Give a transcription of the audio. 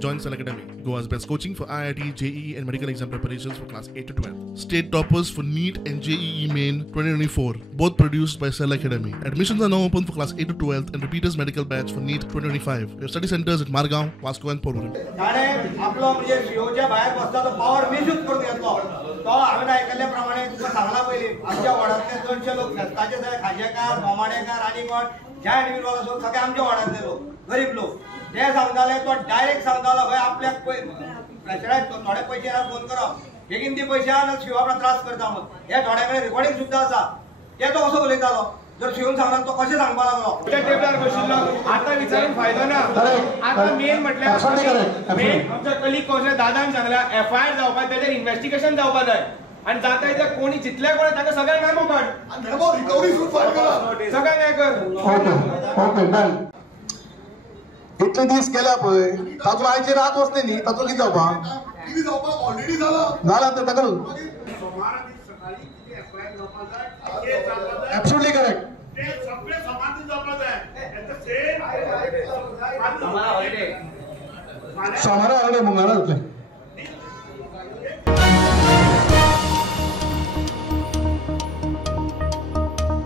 Join Cell Academy, Goa's best coaching for IIT, JEE and medical exam preparations for class 8 to 12. State toppers for NEET and JEE Main 2024, both produced by Cell Academy. Admissions are now open for class 8 to 12th and repeaters medical batch for NEET 2025. We have study centers at Margao, Vasco and Porvorim. आपलो म्हणजे सीओच्या बाहेर बसता तो power misuse करून घेतलो तो हांवें आयकल्ल्याप्रमाणे तुका सांगला पयली आमच्या वाड्यांतले चडशे लोक फेस्ताचे सगळे खाजेकार मोमाडेकार आनी कोण जायंट विरोध आसून सगळे आमच्या वाड्यांतले लोक गरीब लोक ते सांगताले तो डायरेक्ट सांगतालो खंय आपल्याक प्रेशरायज थोडे पयशे फोन करप बेगीन ती पयशे आनी शिव आपलो त्रास करता म्हणून हे थोडे कडेन रिकॉर्डिंग सुद्दां आसा ते तो कसो उलयतालो जर शिवून सांगला तो कशें सांगपा लागलो त्या टेबलार बशिल्लो आता विचारून फायदो ना आता मेन म्हटल्यार मेन आमच्या कलीग कोण दादान सांगला एफआयआर जावपाक तेजेर इन्व्हेस्टिगेशन जावपाक जाय आणि जाता इतल्या कोणी जितल्या कोणी ताका सगळ्यांक मेमो काड मेमो रिकव्हरी सूट फायल करा सगळ्यांक हे कर ओके डन इतले दीस केल्या पळय तातूंत आयची रात वचली न्ही तातूंत कितें जावपाक ऑलरेडी जाला तर ताका एब्सोल्युटली करेक्ट सोमारा हॉलिडे मंगळारा जातले